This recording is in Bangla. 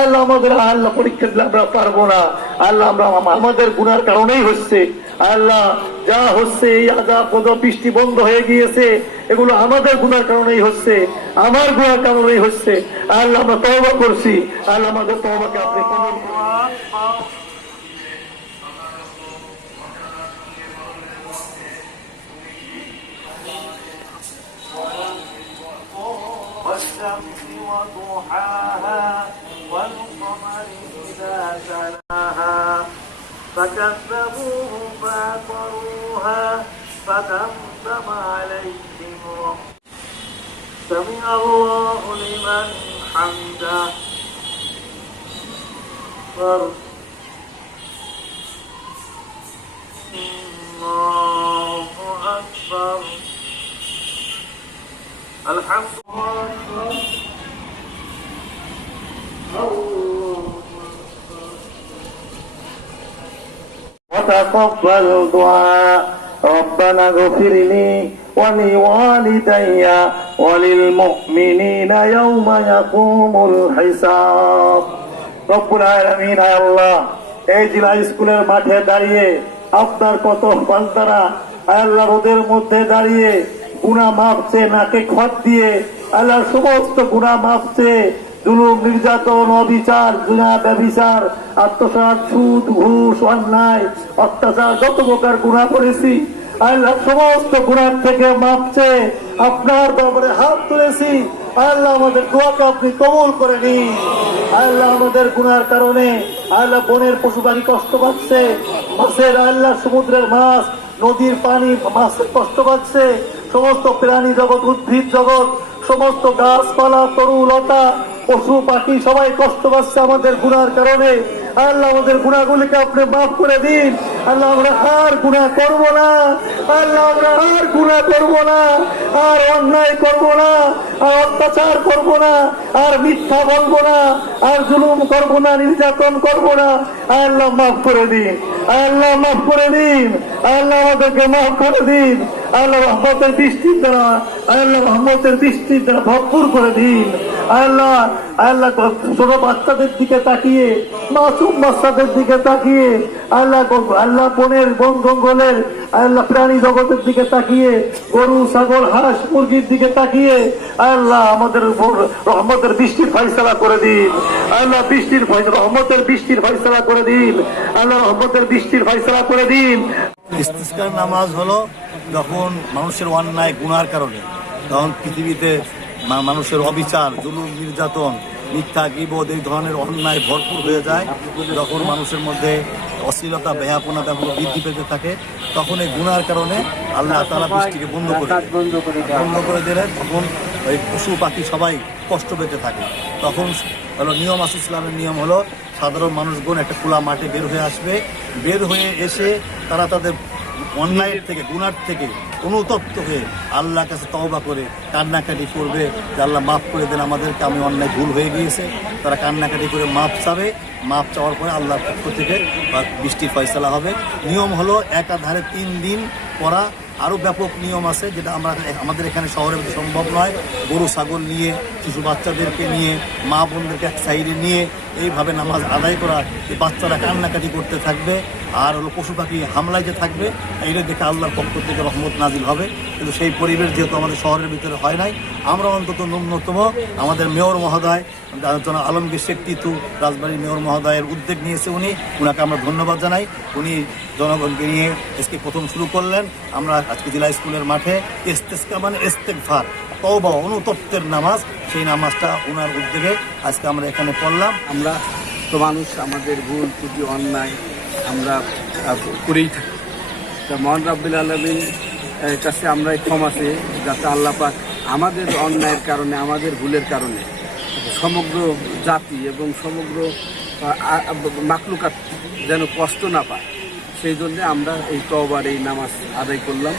আল্লাহ আমাদের আল্লাহ পরীক্ষা দিলে আমরা পারব না। আল্লাহ আমরা আমাদের গুনার কারণেই হচ্ছে। আল্লাহ যা হচ্ছে এই আদা পদ বৃষ্টি বন্ধ হয়ে গিয়েছে, এগুলো আমাদের গুনার কারণেই হচ্ছে। আমার গুনার কারণেই হচ্ছে। আল্লাহ আমরা তওবা করছি। আল্লাহ আমাদের তওবাকে আপনি কবুল والشمس وضحاها والقمر إذا تلاها فكذبوه فعقروها فدمدم عليهم ربهم سمع الله لمن حمده. وتقبل دعاء ربنا اغفر لي ولوالدي وللمؤمنين يوم يقوم الحساب رب العالمين يا الله এই জেলা স্কুলের মাঠে দাঁড়িয়ে আপনার কত বান্দারা আল্লাহ রোদের মধ্যে দাঁড়িয়ে গুণা মাপছে নাকে খত দিয়ে আল্লাহ সমস্ত গুণা মাপছে নির্যাতন, অবিচার জুনা ব্যবিচার আত্মসাৎ, সুদ, ঘুষ, অন্যায়, অত্যাচার, যত প্রকার গুণা করেছি আল্লাহ সমস্ত গুণার থেকে মাপছে আপনার ব্যাপারে হাত তুলেছি। আল্লাহ আমাদের দোয়াকে আপনি কবুল করে নিন। আল্লাহ আমাদের গুনার কারণে আল্লাহ বনের পশু পাখি কষ্ট পাচ্ছে। মাছের আল্লাহ সমুদ্রের মাছ, নদীর পানি মাছ কষ্ট পাচ্ছে। সমস্ত প্রাণী জগৎ, উদ্ভিদ জগৎ, সমস্ত গাছপালা, তরু, লতা, পশু, পাখি, সবাই কষ্ট পাচ্ছে আমাদের গুণার কারণে। আল্লাহ আমাদের গুণাগুলিকে আপনি মাফ করে দিন। আল্লাহ, আমরা আর গুণা করব না। আল্লাহ, আমরা আর গুণা করব না। আর অন্যায় করব না, আর অত্যাচার করব না, আর মিথ্যা বলব না, আর জুলুম করব না, নির্যাতন করব না। আল্লাহ মাফ করে দিন। আল্লাহ মাফ করে দিন। আল্লাহ আমাদেরকে মাফ করে দিন। আল্লাহ রহমতের বৃষ্টির দ্বারা, আল্লাহ রহমতের বৃষ্টির দ্বারা ভরপুর করে দিন। আল্লাহ আল্লাহ ছোট বাচ্চাদের দিকে তাকিয়ে, মাসুম বাচ্চাদের দিকে তাকিয়ে আল্লাহ আল্লাহ বনের বন জঙ্গলের আল্লাহ প্রাণী জগতের দিকে তাকিয়ে, গরু, ছাগল, হাঁস, মুরগির দিকে তাকিয়ে আল্লাহ আমাদের রহমতের বৃষ্টির ফয়সলা করে দিন। আল্লাহ বৃষ্টির রহমতের বৃষ্টির ফয়সলা করে দিন। আল্লাহ রহমতের বৃষ্টির ফয়সলা করে দিন। ইস্তিস্কার নামাজ হলো যখন মানুষের অন্যায়, গুনার কারণে। তখন পৃথিবীতে মানুষের অবিচার, জুলুম, নির্যাতন মিথ্যা গিবোধ এই ধরনের অন্যায় ভরপুর হয়ে যায়, যখন মানুষের মধ্যে অশ্লীলতা বেহাপনাতা গুলো বৃদ্ধি পেতে থাকে, তখন এই গুণার কারণে আল্লাহ তালা বৃষ্টিকে বন্ধ করে বন্ধ করে দিলে তখন ওই পশু পাখি সবাই কষ্ট পেতে থাকে। তখন হলো নিয়ম আছে, ইসলামের নিয়ম হলো, সাধারণ মানুষগণ একটা খোলা মাঠে বের হয়ে আসবে। বের হয়ে এসে তারা তাদের অন্যায়ের থেকে, গুনার থেকে অনুতপ্ত হয়ে আল্লাহ কাছে তওবা করে কান্নাকাটি করবে যে আল্লাহ মাফ করে দেন আমাদেরকে, আমি অন্যায় ভুল হয়ে গিয়েছে। তারা কান্নাকাটি করে মাফ চাবে। মাপ চাওয়ার পরে আল্লাহর পক্ষ থেকে বৃষ্টির ফয়সলা হবে। নিয়ম হলো একাধারে তিন দিন পড়া আরও ব্যাপক নিয়ম আছে, যেটা আমরা আমাদের এখানে মধ্যে সম্ভব নয়। গরু, ছাগল নিয়ে, শিশু বাচ্চাদেরকে নিয়ে, মা বোনদেরকে এক সাইডে নিয়ে এইভাবে নামাজ আদায় করা, এই বাচ্চারা কান্নাকাটি করতে থাকবে, আর হলো পশু পাখি হামলায় যে থাকবে এইটা দেখে আল্লাহর পক্ষ থেকে রহমত নাজিল হবে। কিন্তু সেই পরিবেশ যেহেতু আমাদের শহরের ভিতরে হয় নাই, আমরা অন্তত ন্যূনতম আমাদের মেয়র মহোদয়, জনাব আলমগীর শেখ তিতু, রাজবাড়ির মেয়র মহোদয়ের উদ্যোগ নিয়েছে উনি। ওনাকে আমরা ধন্যবাদ জানাই। উনি জনগণকে নিয়ে আজকে প্রথম শুরু করলেন। আমরা আজকে জেলা স্কুলের মাঠে ইস্তেস্কা মানে ইস্তেকফার তওবা, অনুতপ্তের নামাজ। সেই নামাজটা ওনার উদ্যোগে আজকে আমরা এখানে পড়লাম। আমরা তো মানুষ, আমাদের ভুল, ত্রুটি, অন্যায় আমরা করেই থাকি। তা মহান রাব্বুল আলমীর কাছে আমরা ক্ষমা চেয়ে যাতে আল্লাহ পাক আমাদের অন্যায়ের কারণে, আমাদের ভুলের কারণে সমগ্র জাতি এবং সমগ্র মাকলুকাত যেন কষ্ট না পায়। সেই জন্যে আমরা এই তওবার এই নামাজ আদায় করলাম।